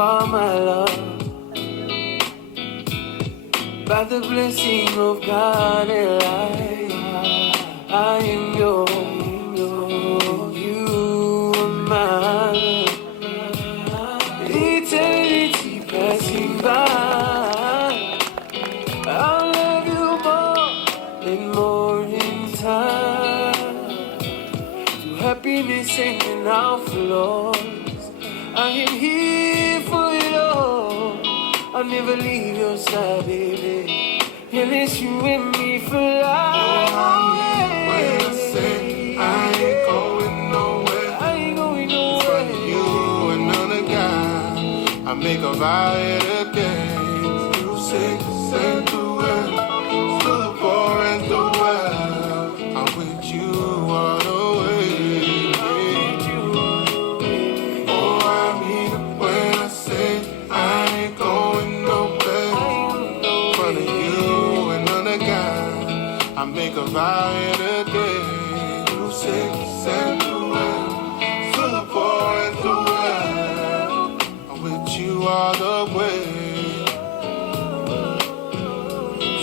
for my love. By the blessing of God and I am yours. You are mine. Eternity passing by. I'll love you more and more in time. To happiness and our flaws. I am here for it all. I'll never leave your side, baby. And it's you and me for life. When I say I ain't going nowhere, I ain't going nowhere. In front of you and another guy, I make a vow every day. Through sickness and through well, through the poor and through well, I'm with you all the way. Oh, I mean it when I say I ain't going nowhere. In front of you and another guy, I make a vow every day. Through sickness and through well, through the poor and through well, I'm with you all the way.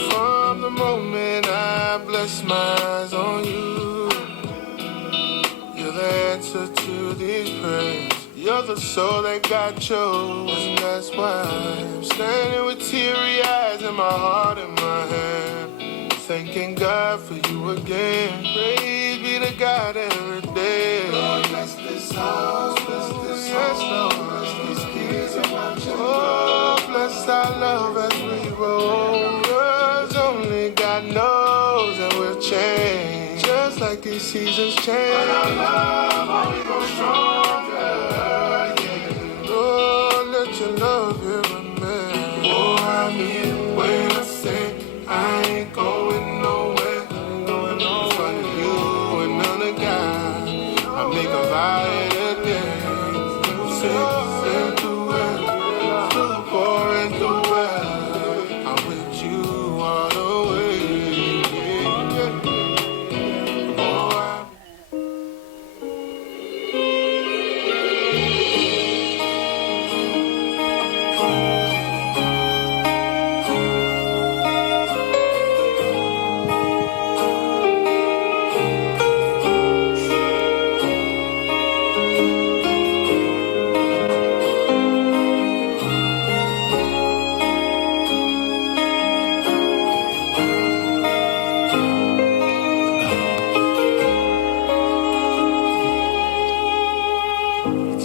From the moment I bless my eyes on you, you're the answer to these prayers. You're the soul that God chose, and that's why I'm standing with teary eyes and my heart in my hand, thanking God for you again. Praise be to God every day. Lord, bless this house, bless this house, Lord, bless these kids and my children. Oh, bless our love as we roll. 'Cause only God knows that we'll change, just like these seasons change. But our love only grows stronger. Oh, let your love here remain. Oh, I mean when I say I ain't going nowhere. In front of you and another guy, I make a vow every day. Through sickness and through well, through the poor and through well, I'm with you all the way. Oh, I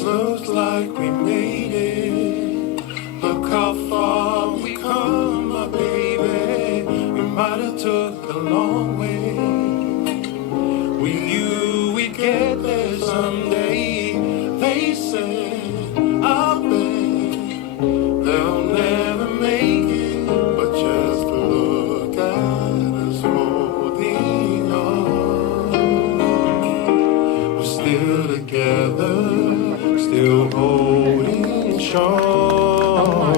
looks like we made it. Look how far we come, my baby. We might have took the long way. We knew we'd get there someday. They said, I bet they'll never make it. But just look at us holding on. We're still together, still holding strong.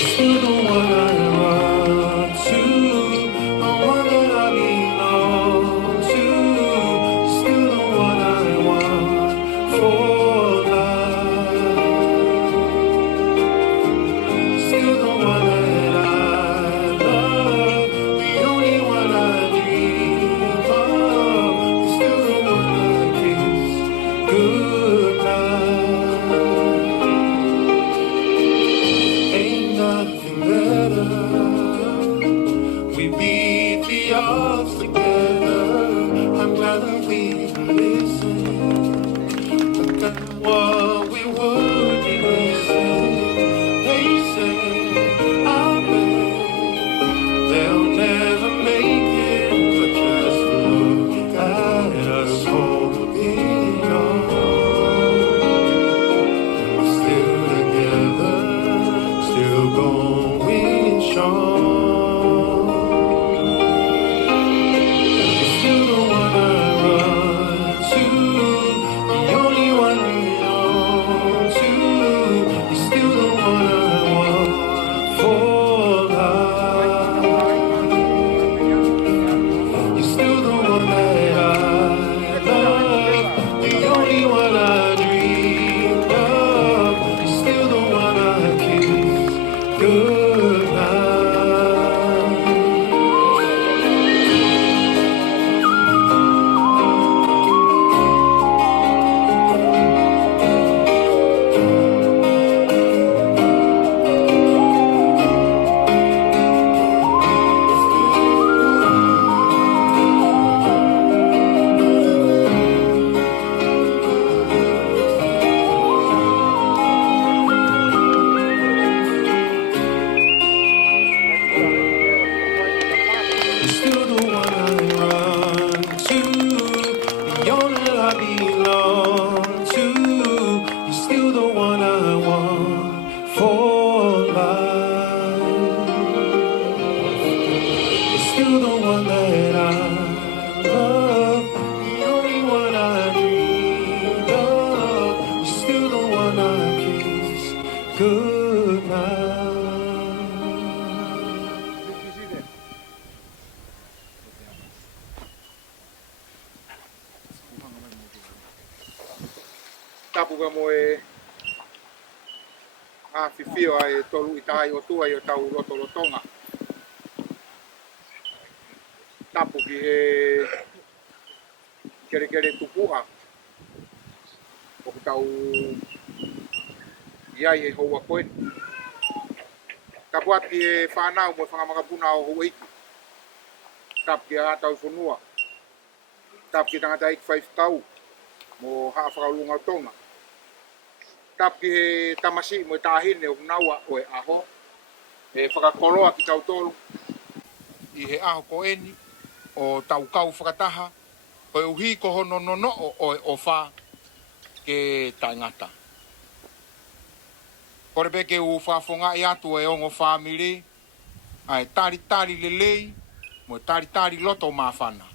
Still the one I run to, the one that I belong to. Still the one I want for life. Still the one that I love, the only one I dream of. Still the one I kiss goodnight. Ain't nothing better. We beat the odds together. I'm glad that we listened. Look at what we would be missing. They said, I bet they'll never make it. But just look at us holding on. We're still together, still going strong. You're still the one I run tapu ka mo e a fifio ai tolu i tai o tua i o tau lotonga. Tapu ki he kere tupua. O ki tau iai e hoa koe. Tapu ati e whanau mo whangamakapuna o hoa iki. Tapu ki a tau whanua. Tapu ki tangata iki 5 tau mo haa whakaulunga o tonga. Tapu ki he tamasi mo e tāhine o naua o e aho. E whakakoloa ki tau tolu. I he aho ko eni o tau kau whakataha. O e uhi ko hono no o e ofa ke taingata. Kore peke u whafonga i atu e ongo family. Ai tari lelei mo tari loto mawhana.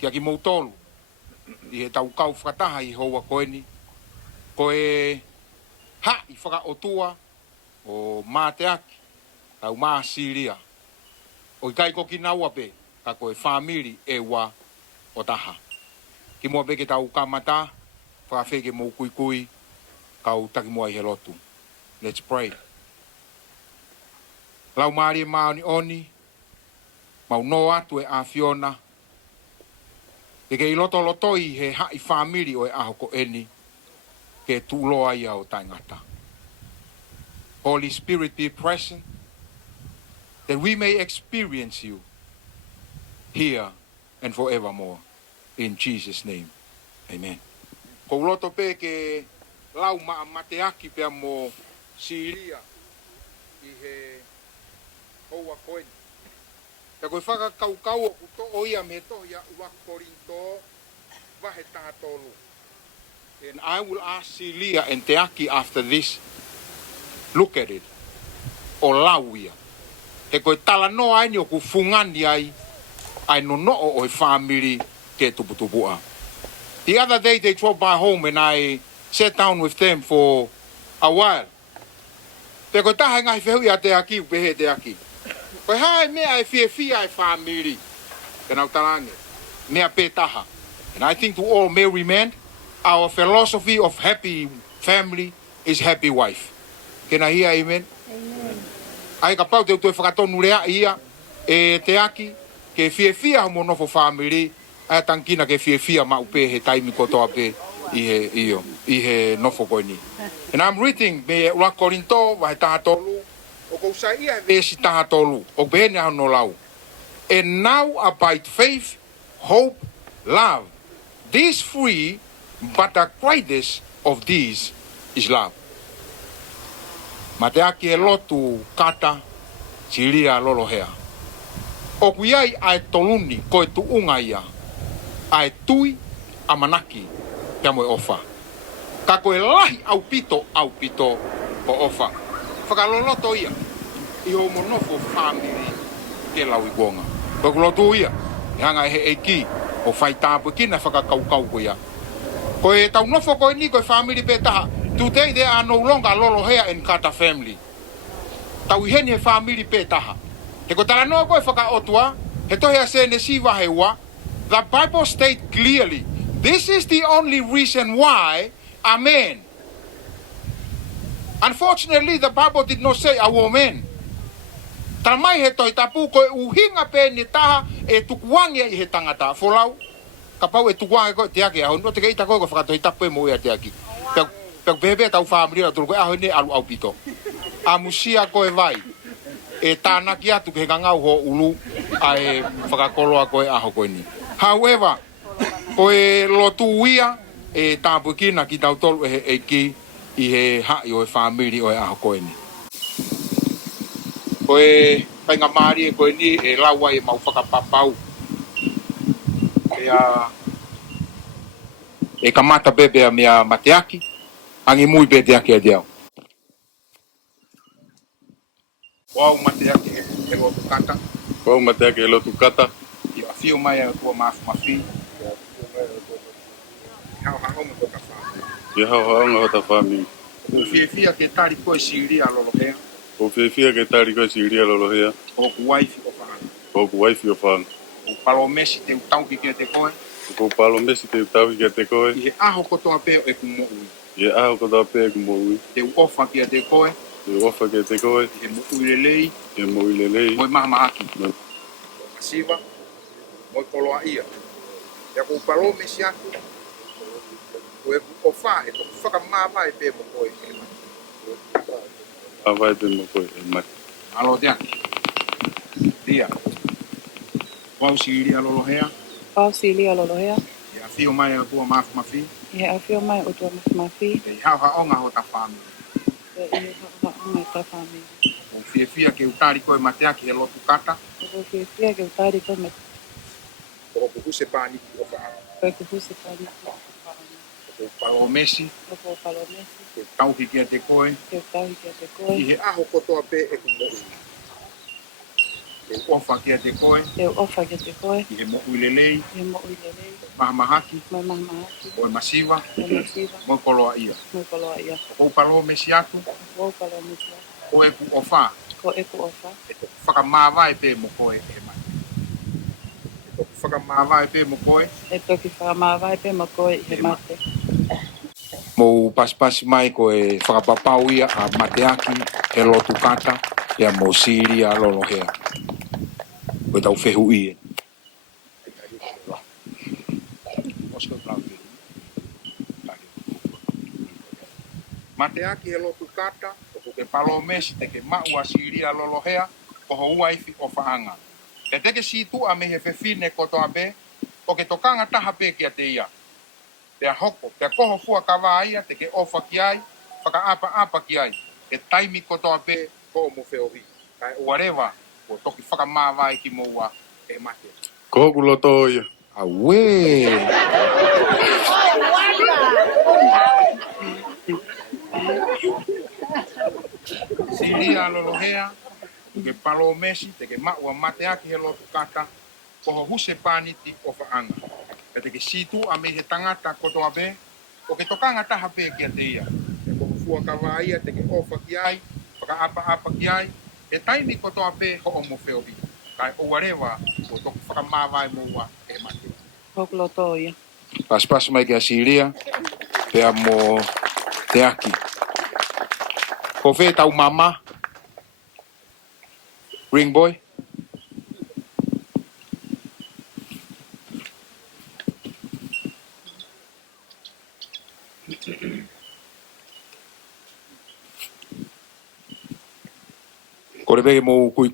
Kia ki moutolu. I he tau kau whakataha i hoa koeni. Ko e ha i whaka otua o Mateaki. Tau maa Silia. O i kai koki naua pe. Ka koe family e wa o taha. Ki mua peke tau kamata. Whakawheke mou kui. Kau taki mua i he lotu. Let's pray. Lau maari e maoni oni. Mau no atu e a Fiona. Ke i loto i he hai family o e aho ko eni. Ke tuloa ia o taingata. Holy Spirit be present. That we may experience you. Here and forevermore. In Jesus' name. Amen. Ko loto pe ke lau Mateaki pe mo Silia. I he hoa koeni. Te koe whaka kau o kuto o ia me to ia ua korinto wahe tātolu. And I will ask Silia and Teaki after this, look at it. O lau ia. Te koe tala no aini o ku fungani ai no o e family ke tuputupua. The other day they drove by home and I sat down with them for a while. Te koe taha ngai whehui a Teaki upehe Teaki. Koe hae mea e fie ai family. Ke nau tarange. Mea pe taha. And I think to all married men, our philosophy of happy family is happy wife. Ke na hia, amen? Amen. Ai ka pau te utoi whakatonu rea ia e Teaki ke fie homo nofo family. Ai tankina ke fie ma upe he taimi kotoa pe i he nofo koini. And I'm reading me ua korinto wahe tahatolu. O kou sa ia vesi tahatolu. O bene hao no lau. And now abide faith, hope, love. These three, but the greatest of these is love. Mateaki e Lotu, Kata, Silia, Lolohea. O kuiai ai toluni koe tuunga ia. Ai tui amanaki te moe ofa. Ka koe lahi au pito o ofa. Whakaloloto ia. I ho monofo family ke lau i kuonga. Whakaloto ia. I hanga he eiki o whai tāpu kina whakakau ko ia. Koe tau nofo koe ni koe family pe taha. Today there are no longer Lolohea and Kata family. Tau i heni he family pe taha. Te ko tala noa koe whakaotua. He tohea se ne siwa he ua. The Bible states clearly. This is the only reason why. Amen. Unfortunately, the Bible did not say a woman. Tamai he toi tapu koe uhinga pe ni taha e tukuangia i he tangata. Folau, kapau e tukuangia koe Teaki aho. No te keita koe koe whakatoi tapu e mo ea Teaki. Pek bebe tau whamiri na tulu koe aho ne alu au pito. A musia koe vai. E tānaki atu ke ngangau ho ulu a e whakakoloa koe aho koe ni. However, koe lotu uia e tāpukina ki tau tolu e eiki i he hai o e whamiri o e aho koe ni. Koe painga maari e koe ni e laua e mau whakapapau. E kamata bebe a mea Mateaki, angi mui be Teaki a diau. Wau Mateaki e Lotu Kata. Wau Mateaki e Lotu Kata. I a fio mai a tua mafu mafi. Hau haonga toka whāmi. Ia hau haonga hota whāmi. O fia ke tari koe Silia Lolohea. O fia ke tari koe Silia Lolohea. O ku waifi o whāna. O ku waifi o whāna. O palomesi te utauki ke te koe. O Ko palo mesi te tau ki te koe. I he aho kotoa peo e kumo ui. Ia aho ko tā pē ku mo ui. Te uofa ki a te koe, Te wafa ki te koe. i he mo ui lelei, Ia mo i lelei. moi mahamahaki. Moi. Masiva, moi koloa ia. Ia ko palo mesi atu, ko e ku ofa e toku whakamāwa e pē mo koe e mati. Awai te mo koe e mati. Alo te aki. Tia. Wau Silia Lolohea, Pau Silia Lolohea, ia whio mai a kua mafu mafi, i he awhio mai o tua mafi, e hau haonga ho ta whāmi. e i he hao ta whami. O whia ke utari koe Mateaki he Lotu Kata, O whia ke utari koe me o kuku se pāni ki o wha. koe kuhusi pani ko whaana. O palo mesi, O ko palomesi, ke tauhi ki a te koe, ke utahi ki a te i koe, he aho kotoa pē e ku mo ui. Ke ofa ki a te koe, e ofa ki a te koe, i he mo ui lelei, i he mo ui lelei, mahamahaki, mai mahaki, o e masiva, e masiva, mo koloa ia. mo koloa ia. O palo mesi atu, O palomesi, o e ku ofa, ko e ku ofa, e toku whakamāwa e pē mo koe e mati. E toku whakamāwa e pē mo koe, e toki whamawai pe mo koe i he mate. mo pasipasi mai ko e whakapapau ia a Mateaki e Lotu Kata ia mo Silia Lolohea. Koe tau whehu i e. Mateaki e Lotu Kata, o ke palo mesi te ke maua Silia Lolohea, ko ho uaifi o whaanga. E teke si tu a me he whewhine kotoa pe, o ke tokanga taha pe kia te ia. Pea hoko, pea koho fua kawa ia, te ke ofa ki ai, whaka apa ki ai. E taimi kotoa pe, ko mo whiohi. Kai uarewa, ko toki whakamāwai ki moua e mate. Ko hoku loto ia. Awe! Silia Lolohea, ke palo mesi, te ke maua Mateaki he Lotu Kata, koho huse pāniti o whaanga. E te ke situ a me he tangata kotoa pe, o ke tokanga taha pe kia te ia. E koho fua kawa ia, te ke ofa ki ai, whaka apa ki ai, e taimi kotoa pe ho o mo whiohi. Kai uarewa, ko toku whakamāwai moua e mate. Hokulo tō ia. Paspas mai kia Silia, pea mo te aki. Ko whē tau mama, ring boy. Ko re vege mo kui,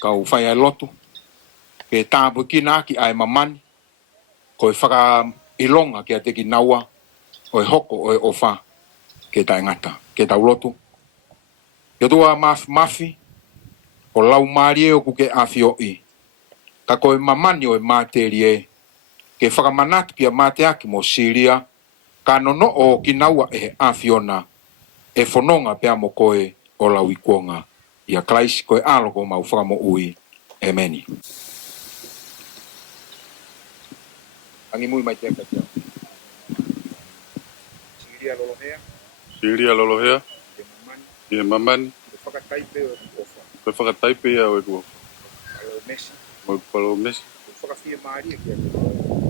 kau whai ai lotu. Ke tāpu ki nāki ai mamani. Ko e whaka ilonga kia te ki naua. O e hoko o e ofa. Ke tai ngata, ke tau lotu. Ke tua mafi. O lau maari e o kuke awhio i. Ka ko e mamani o e māteri e. Ke whakamanaki pia Mateaki mo Silia. Ka nono o ki naua e awhiona. E whanonga pia mo koe o lau i kuonga. Ia klaisi koe āloko mau whakamo ui. Emeni. Angi mui mai te katia. Silia Lolohea, Silia Lolohea. te mamani, Ia mamani. te whakataipe o te ofa. Koe whakataipe ia o e kua. Alo mesi, Mo palo mesi. te whakawhia maari e kia te.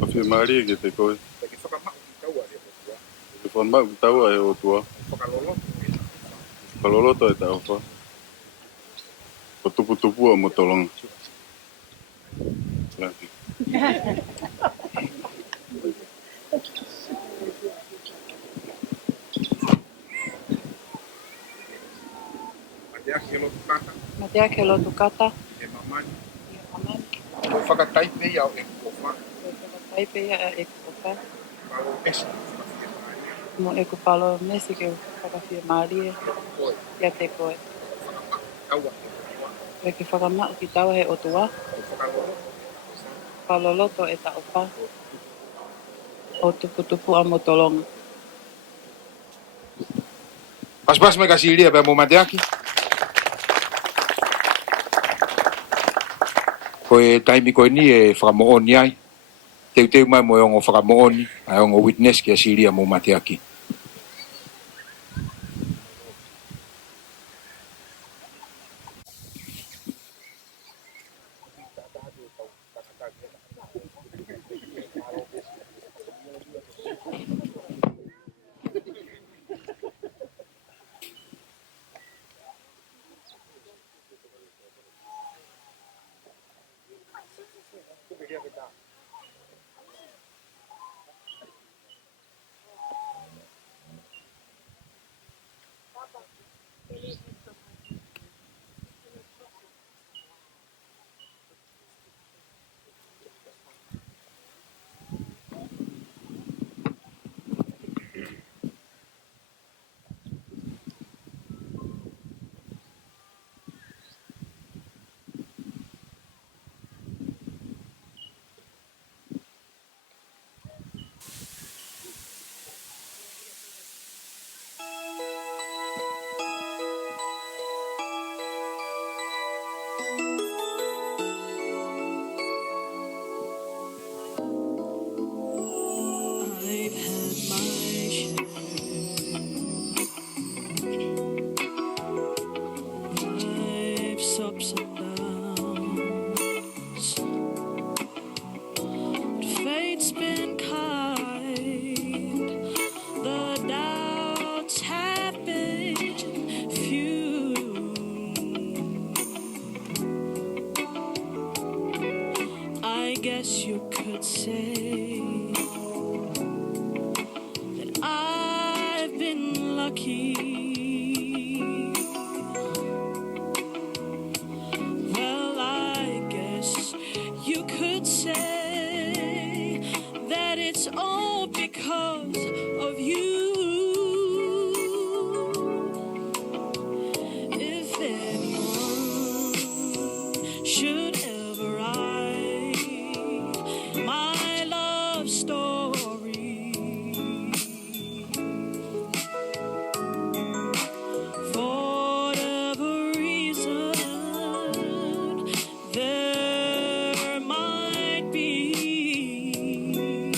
Awhia maari ki te koe. Te ke whakamahu ki taua e o tua. Te whamau taua e o tua. Whakalolo e na. Kaloloto e tau wha. O tupu a mo tolonga. Laki. Mateaki e Lotu Kata, Mateaki e Lotu Kata, te mamani, i he mamani, te whakataipe ia o e ofa. koe whakataipe ia e kupa, Alo mesi, whakawhia maari e mo e kupalo mesi ke whakawhia maari koe. ia te koe. Whakamahu taua e o tua. Koe ki whakamau ki taua he o tua, Te whakalolo. paloloto e ta opa, o tupu a motolonga. Paspas mai ka Silia pea mo Mateaki. Koe taimi koe ni e whakamooni ai. Teu mai mo e ongo whakamooni, ai ongo witness kia Silia mo Mateaki. I've had my share. Life's ups and downs. But fate's been kind. The doubts have been few. I guess you could say that I've been lucky. Well, I guess you could say that it's all because of you. If anyone should ever write my love story, for whatever reason there might be,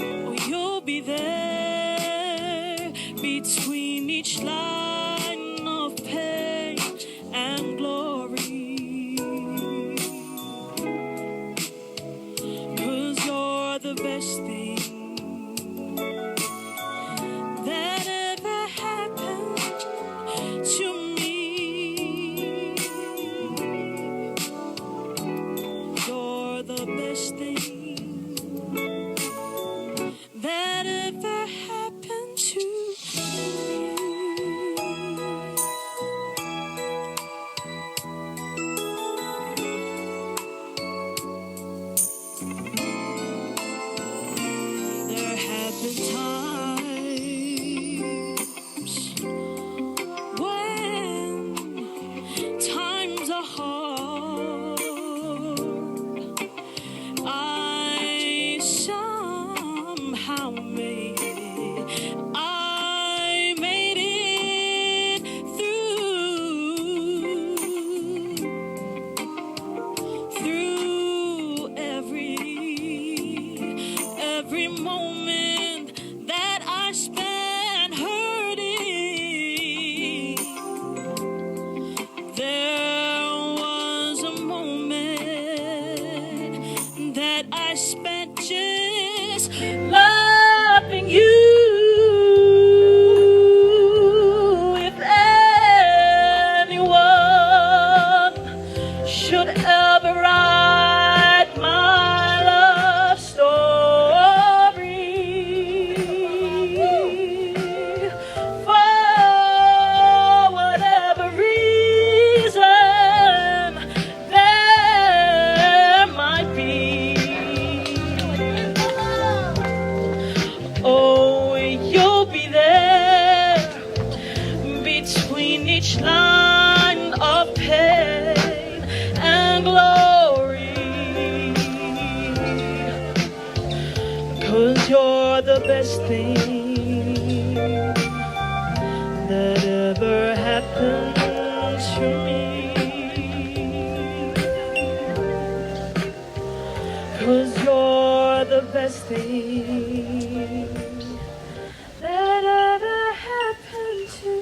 oh, you'll be there between each line of pain and glory. 'Cause you're the best thing that ever happened to me. You're the best thing that ever happened to me. There have been times when times are hard. I somehow made it. I made it through every moment that I spent hurting. There was a moment that I spent just loving you. If anyone should ever write my love story, for whatever reason there might be, oh, you'll be there between each line of pain and glory. 'Cause you're the best thing that ever happened to me. 'Cause you're the best thing that ever happened to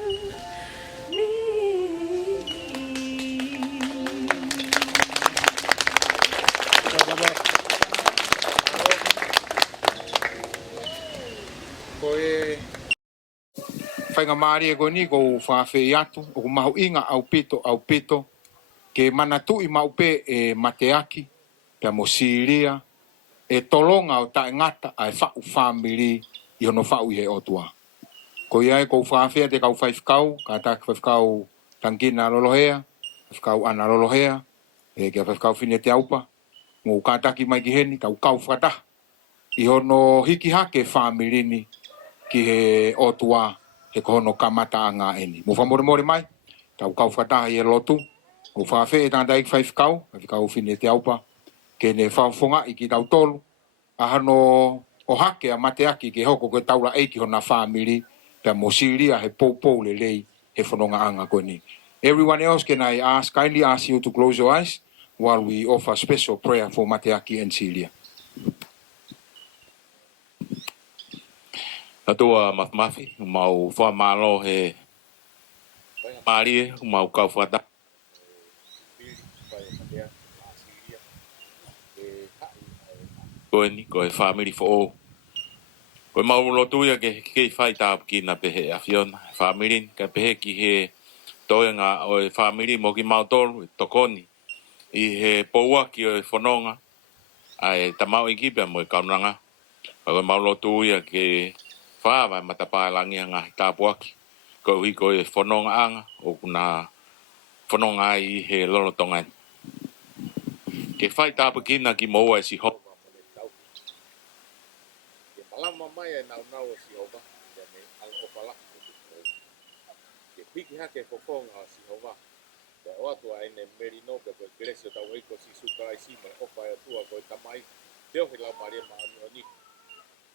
me. Ko e whainga maari e goni ko whawhi atu o ko mahu inga au pito ke manatu I maupe e Mateaki pia mo Silia e tolonga o tae ngata ai whau whamiri I ono whau I he otua. Ko ia ko whaafea te kau whaifkau, ka tak whaifkau tangina Lolohea, whaifkau ana Lolohea, kia whaifkau whine te aupa, ngō kātaki mai ki heni, kau kau whakata. I hono hiki hake whaamirini ki he otua, he kohono kamata a ngā eni. Mo whamore mai, kau kau whakata i e Lotu, ngō whaafea tātai ki whaifkau, whaifkau whine te aupa, ke ne whawhonga i ki tau tolu, a hano o hake a Mateaki ke hoko koe taura eiki hona whaamiri, pia mo Silia he pou le lei he whanonga anga koe ni. Everyone else, can I kindly ask you to close your eyes while we offer special prayer for Mateaki and Silia. Atua mafi mau fa malo he mari mau kau fata ko family for all ko mau lotu ya ke fai ta ki na pe afion family ka pe ki he toenga o family mo ki mau tol tokoni I he poua ki o fononga ai tamau iki pe mo kaunanga ko mau lotu ya ke fa vai matapa langi nga ta puaki ko I ko e fononga anga o kuna fononga I he lolotonga ke fai ta pakina ki mo si ho ke malama mai na si ova ya me al opala ke piki ha ke fofonga si ova ya watu ai ne merino ke ko greso ta wei ko si suka ai si ma opa ya tua ko tamai teo he la maria ma ni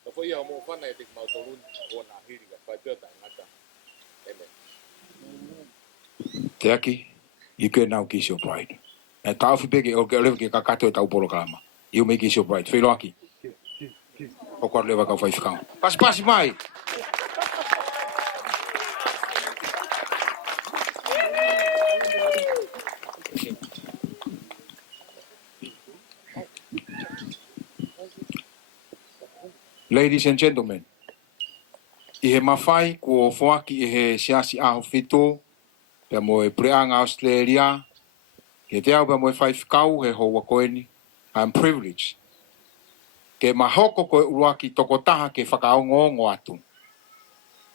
no foi ia mo fana e te mau tolun o na hiri ka fai peo ta ngata amen Teaki, you can now kiss your bride. And tau whipeke o ke olewa ke kakato e tau polo kalama. You may kiss your bride. Whilo aki. O kwa lewa kau whaifakau. Pasi mai. Ladies and gentlemen, I he mawhai ko whoaki I he siasi aho whito, pia mo e preanga Australia, he te au pia mo e whaifkau he hoa koeni. I'm privileged. Ke mahoko ko e uruaki toko taha ke whakaongo atu.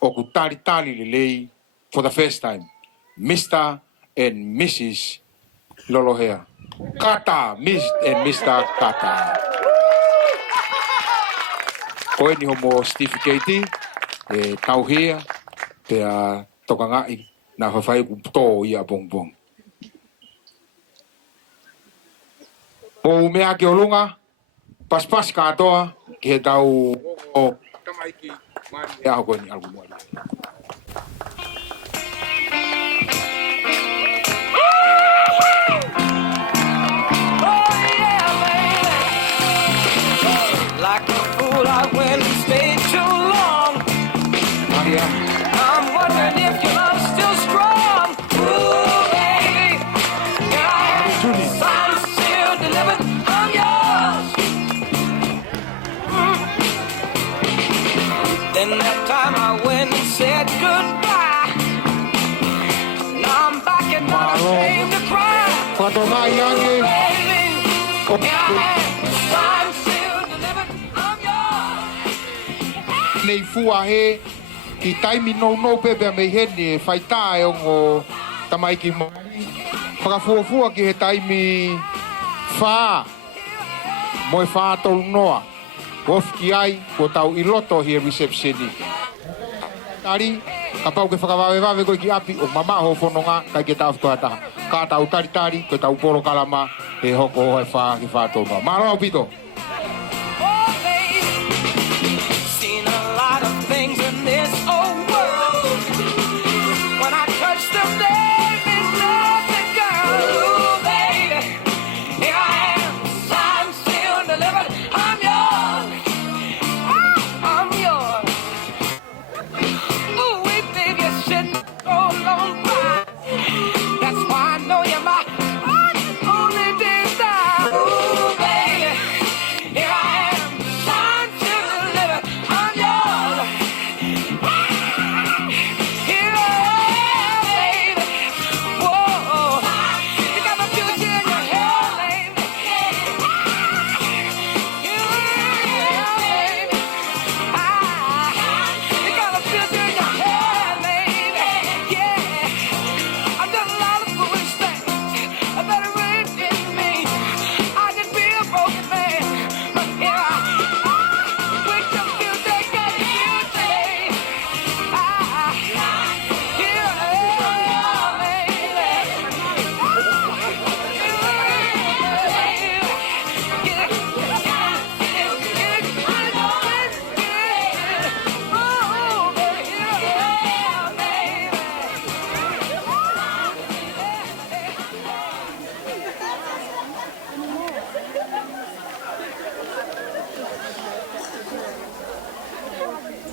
O ku tali le lei for the first time. Mr. and Mrs. Lolohea. Kata, Miss and Mr. Kata. Koe ni homo certificate, e tau hea, te a toka ngai, na whawhai ku tō ia bongbong. O mea ke olunga, pas katoa, ke he tau o tamaiki, mani e aho koe ni algu muari. Like a fool, I went and stayed too long. I'm wondering if your love's still strong. Ooh, baby, I'm still delivered. I'm yours. Then that time I went and said goodbye. Now I'm back and not ashamed to cry. Ooh, baby, I'm still delivered. I'm yours. Nei fua he, ki taimi no pepe me hene, whaita e ongo tamaiki mai. Whakafua ki he taimi wha, moe wha tolu noa. Wof ki ai, ko tau I loto hi receptioni. Tari, ka pau ke whakawawe koe ki api, o mama ho whanonga, kai ke tau whakataha. Ka tau tari, ke tau poro kalama, he hoko hoi wha ki wha tolu noa. Maro pito. Seen a lot of things in this old world. When I touch them, there is nothing, girl. Ooh, baby, here I am. I'm still delivered. I'm yours. I'm yours. Ooh, wait, baby, you shouldn't go alone by. That's why I know you're my only desire. Ooh, baby,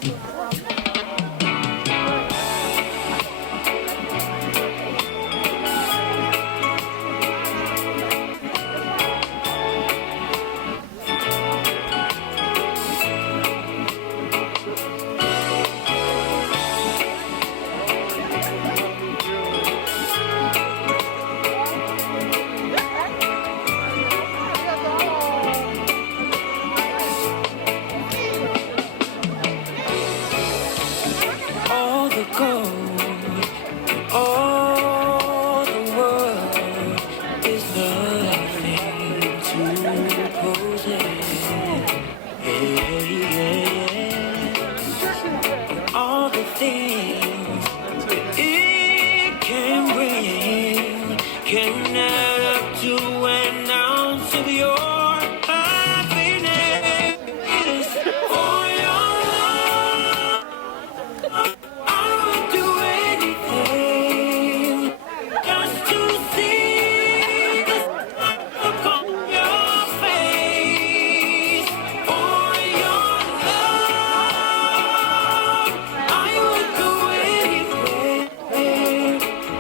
All the gold, all the world is nothing to possess. All the things it can bring can add up to an ounce of your happiness. For your love, I would do anything just to see the look on your face. For your love, I would go anywhere.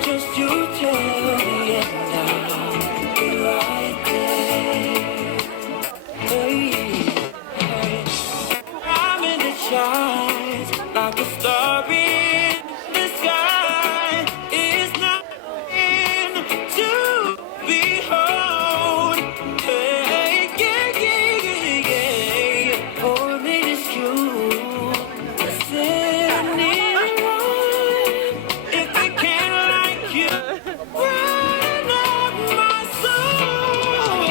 Just you tell me and I'll be right there. Hey, I'm in the shines like a star in the sky. It's nothing to behold. Hey, yeah, yeah, yeah, yeah. For me, it's true. Anyone, if they can't like you, run up my soul.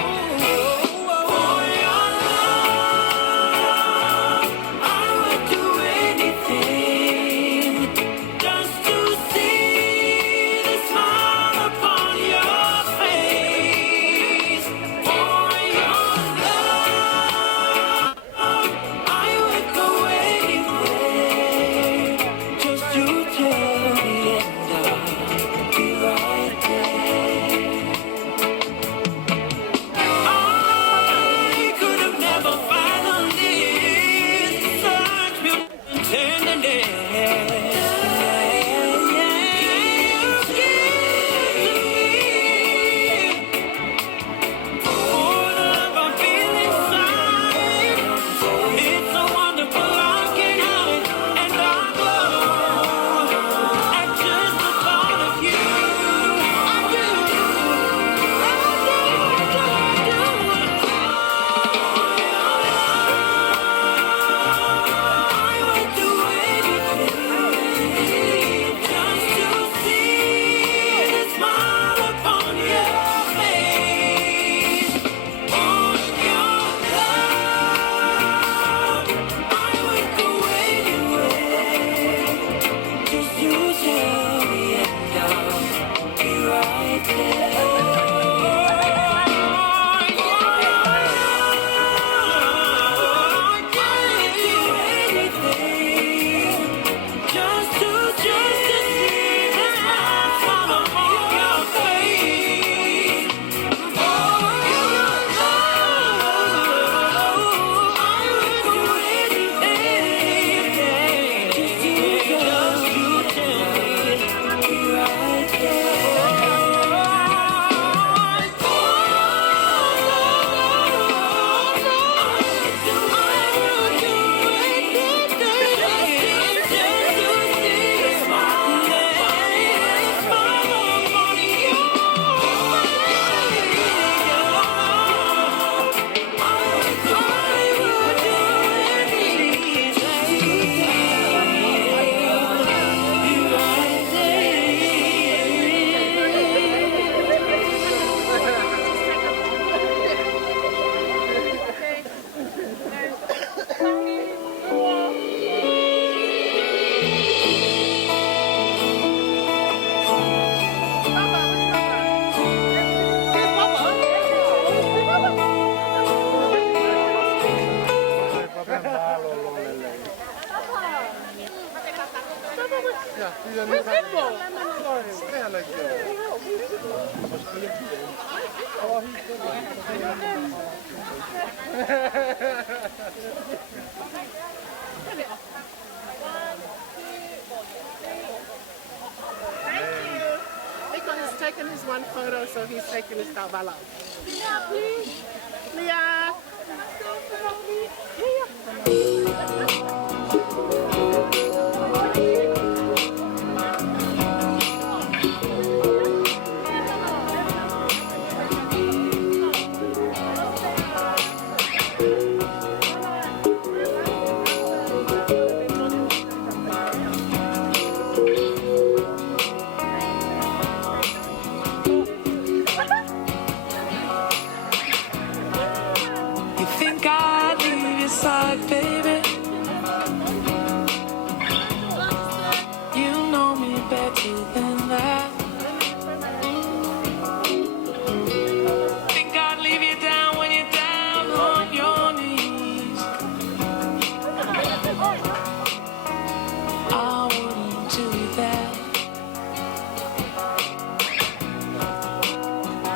For your love, I would do anything just to see the smile upon your face. For your love, I would go anywhere. Just you tell me and I'll be right there. I could have never fathomed this, such beauty and tenderness. You give to me. For the love I feel inside, it's so wonderful I can't hide, and I glow at just the thought of you. I do, I do, I would do anything just to see the smile upon your face. For your love, I would go anywhere. Just you tell me and I'll be right there. Just to see the smile upon your face. For your love, I would do anything. Just you tell me, be right there. one photo, so he's taking this out by love. Leah, please. Leah. You think I'd leave your side, baby? You know me better than that. Think I'd leave you down when you're down on your knees? I wouldn't do that.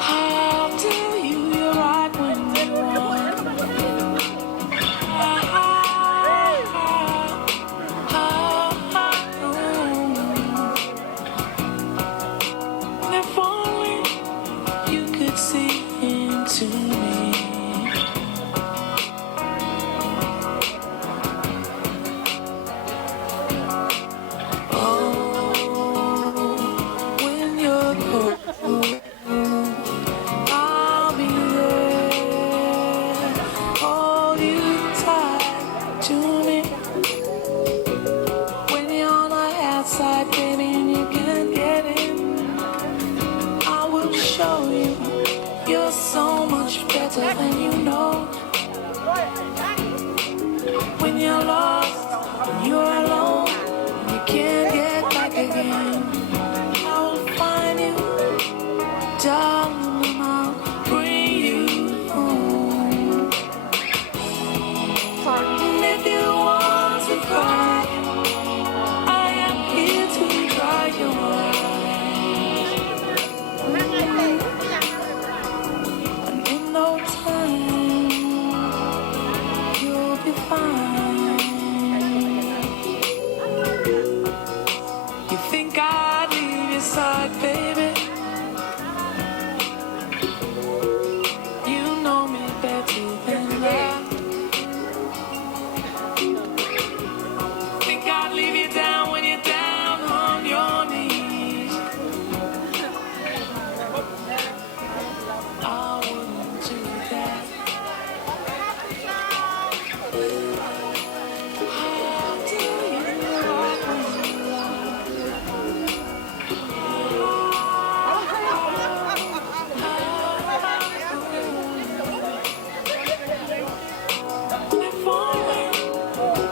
I'll tell you you're right when you're wrong. If only you could see into me. Oh, when you're cold, I'll be there. Hold you tight to me. When you're on the outside, baby, and you can't get in, I will show you you're so much better than you know. When you're lost, when you're alone, and you can't get back again, I will find you, darling, and I'll bring you home. And if you want to cry, I am here to dry your eyes. And in no time, you'll be fine. You think I'd leave your side, baby? You know me better than that. Think I'd leave you down when you're down on your knees? I wouldn't do that. I'll tell you right when you if only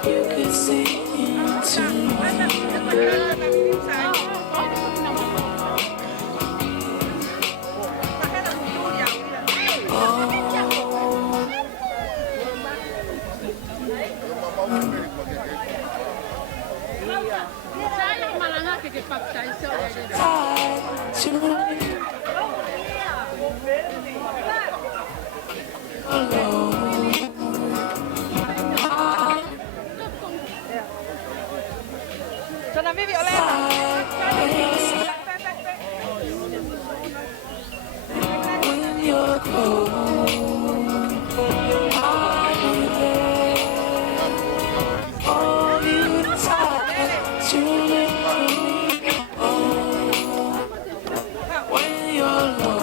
you could see into me. Sono vivi Olena. When you're cold, I'll be there. Hold you tight to me. Oh, when you're low.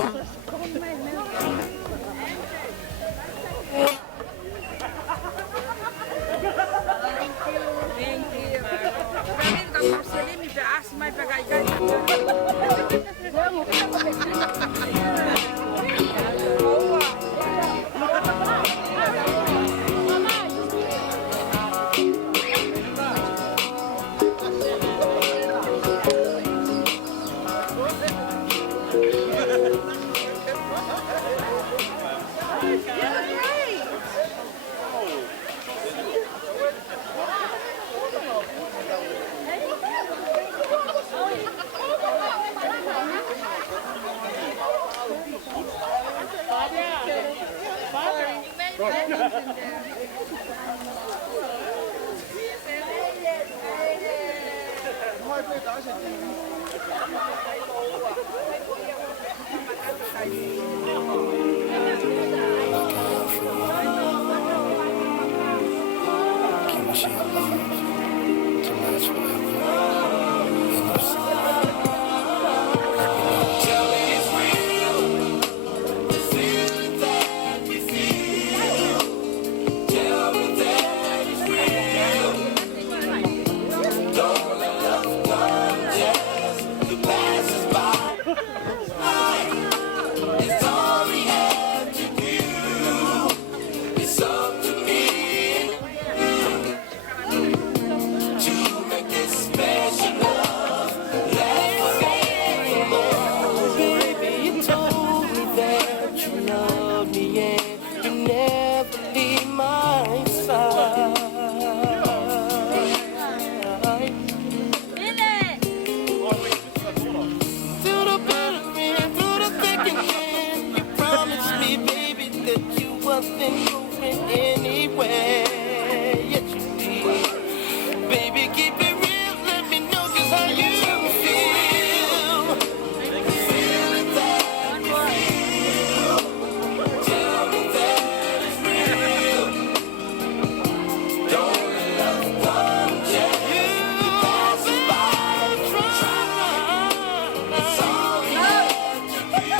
wishing your love to last forever. And if so, let me know. Tell me it's real, the feeling that we feel. Tell me that it's real. Don't let love come just to pass us by. It's all we have to do. It's up to me to make this special love last forevermore. Baby, you told me that you love me and you never leave my side. Through the bitter end, through the thick and thin, you promised me, baby, that you wasn't going anywhere. Yes, you did. Baby, keep it real, let me know just how you feel. Feeling that we feel. Tell me that it's real. Don't let love come just to pass us by. It's all we have to do.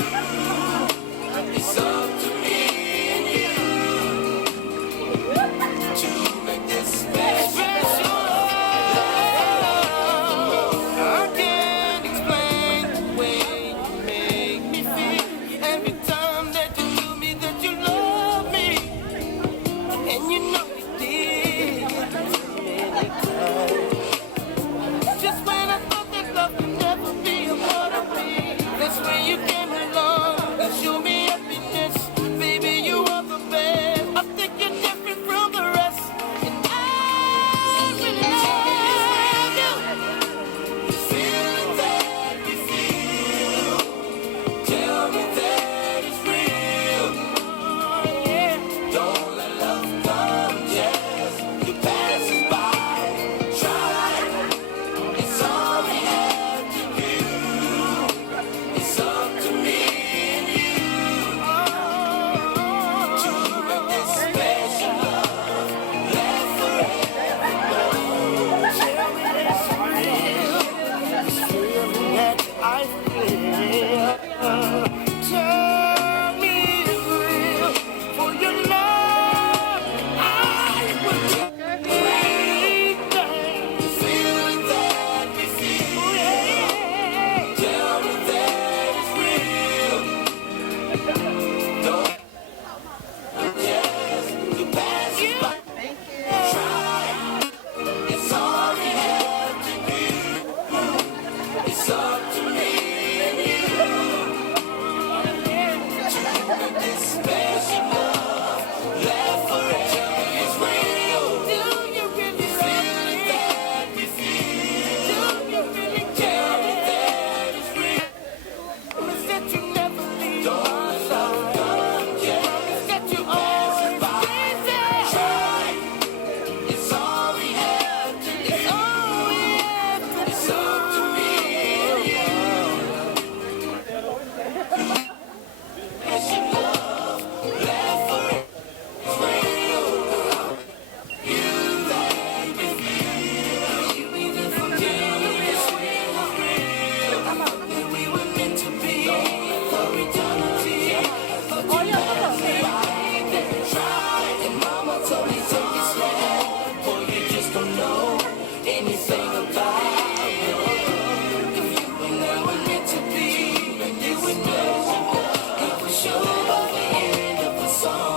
It's up to me and you to make this special love. I can't explain the way you make me feel every time that you tell me that you love me, and you know you did many times. Just when I thought that love could never be a part of me, that's when you came along and showed me happiness. Baby, you are the best. I think you're different from the rest, and I really love you. The feeling that we feel. Tell me that it's real. Yeah. Don't let love come just to pass us by. Try. It's all we have to do. It's up to me and you to make this special love last forever. Tell me it's real, this feeling that I feel. Tell me it's real, for your love I would do anything. Feeling that we feel. Tell me that it's real. Don't just to pass you by. Try. It's all we have to do. It's up to me and you to make this special love last forever. It's real. Do you really feel that we feel? Do you really tell me that it's real? Promise that you never leave my side. Promise that you always stay there. Try. It's all we have to do. It's all we have to do. It's up to me and you. Special love last forever. It's real. You that we feel. You even forget it's real. That we were meant to be for eternity. But you passed me by. Try. And mama told me take it slow. Boy, you just don't know anything about love. If you and I were meant to be, you would know. It was show by the end of the song.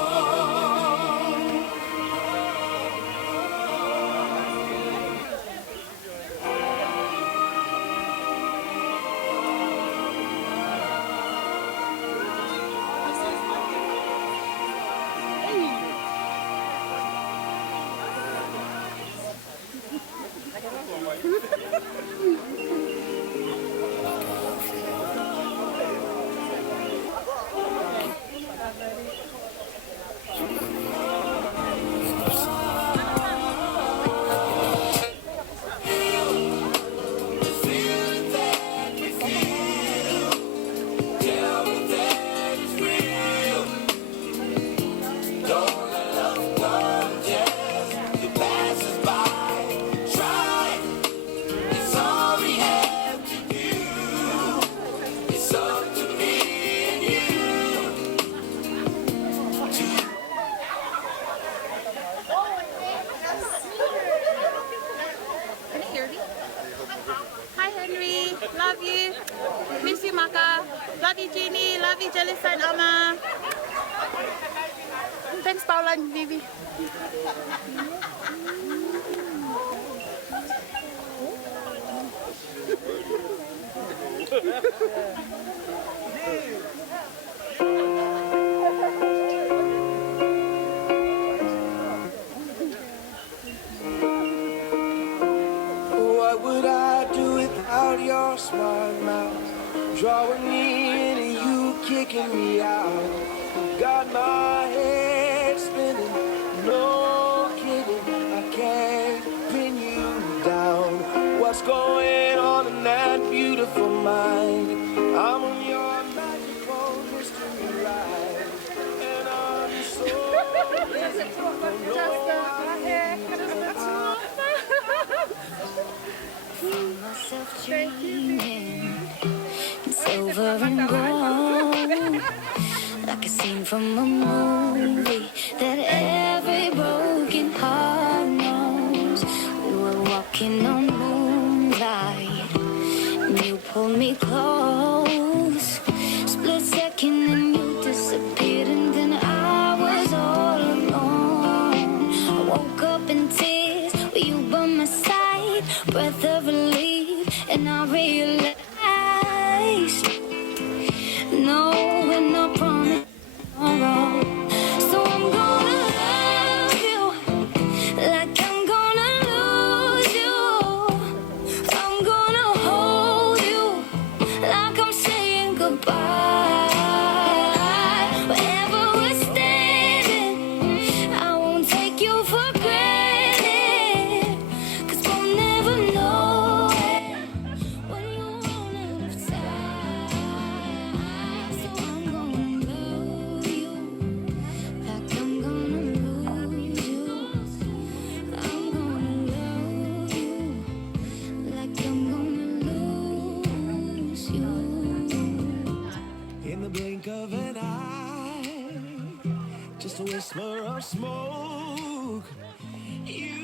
Don't let love come just to pass us by. you, Maka. Love you, Jeannie. Love you, Jelisa and Ama. Thanks, Paula and Vivi. What would I do without your smart mouth? Drawing me in and you kicking me out. Got my head spinning, no kidding. I can't pin you down. What's going on in that beautiful mind? I'm on your magical mystery ride, and I'm so busy. Myself dreaming, silver and gold, like a scene from a movie that every broken heart knows. We were walking on moonlight, and you pulled me close. Split second and you disappeared, and then I was all alone. I woke up in tears with you by my side, breath of relief, and I realized, no, we're not promised tomorrow. So I'm gonna love you like I'm gonna lose you. I'm gonna hold you like I'm saying goodbye. Wherever we're standing, I won't take you for granted, 'cause we'll never know it when you run out of time. So I'm gonna love you like I'm gonna lose you. I'm gonna love you like I'm gonna lose you. In the blink of an eye, just a whisper of smoke, you